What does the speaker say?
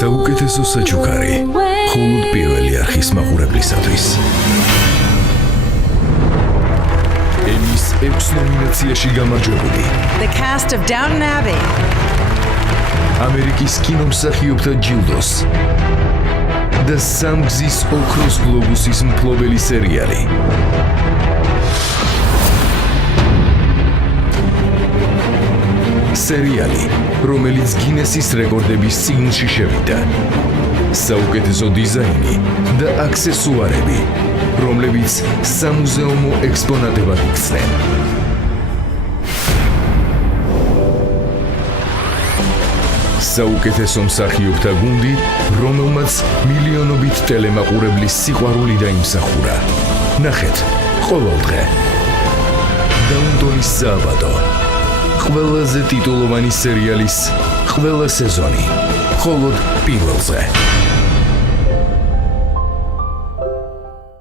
საუკეთესო საჩუქარი მხოლოდ პირველი არხის მაყურებლისათვის. ემის 6 ნომინაციაში გამარჯვებული. The cast of Downton Abbey. ამერიკის კინომსახიობთა ჯილდოს და სამგზის ოქროს გლობუსის მფლობელი სერიალი. სერიალი, რომელიც გინესის რეკორდების წიგნში შევიდა. საუკეთესო დიზაინი და აქსესუარები, რომლებიც სამუზეუმო ექსპონატებად იქცნენ. საუკეთესო მსახიობთა გუნდი, რომელმაც მილიონობით ტელემაყურებლის სიყვარული დაიმსახურა. ნახეთ ყოველ დღე. დაუნტონის სააბატო. ყველაზე ტიტულოვანი სერიალის ყველა სეზონი მხოლოდ პირველზე.